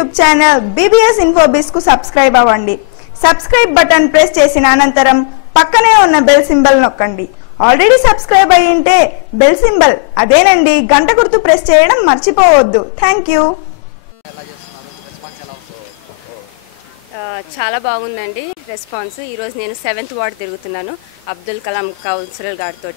YouTube channel BBS Infobis కు subscribe అవ్వండి. Subscribe button press చేసిన అనంతరం పక్కనే ఉన్న బెల్ సింబల్ నొక్కండి. ఆల్రెడీ సబ్స్క్రైబ్ అయ్యింటే బెల్ సింబల్ అదేనండి గంట గుర్తు ప్రెస్ చేయడం మర్చిపోవద్దు. థాంక్యూ. చాలా బాగుందండి రెస్పాన్స్. ఈరోజు నేను 7th వార్డ్ తిరుగుతున్నాను అబ్దుల్ కలాం కౌన్సిలర్ గారితో.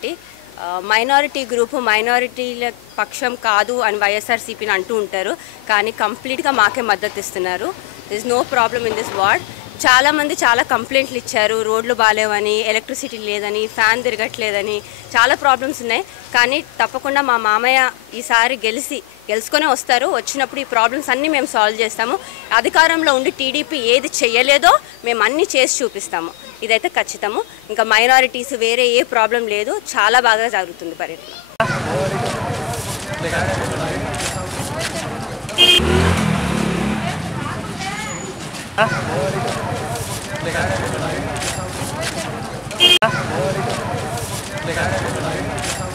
మైనారిటీ గ్రూపు మైనారిటీల పక్షం కాదు అని వైఎస్ఆర్సీపీని అంటూ ఉంటారు, కానీ కంప్లీట్గా మాకే మద్దతు ఇస్తున్నారు. This is no problem in this ward. చాలామంది చాలా కంప్లైంట్లు ఇచ్చారు, రోడ్లు బాగాలేవని, ఎలక్ట్రిసిటీ లేదని, ఫ్యాన్ తిరగట్లేదని, చాలా ప్రాబ్లమ్స్ ఉన్నాయి. కానీ తప్పకుండా మా మామయ్య ఈసారి గెలుచుకొని వస్తారు. వచ్చినప్పుడు ఈ ప్రాబ్లమ్స్ అన్నీ మేము సాల్వ్ చేస్తాము. అధికారంలో ఉండి టీడీపీ ఏది చెయ్యలేదో మేము అన్నీ చేసి చూపిస్తాము. ఇదైతే ఖచ్చితము. ఇంకా మైనారిటీస్ వేరే ఏ ప్రాబ్లం లేదు, చాలా బాగా జరుగుతుంది పర్యటన. Legal.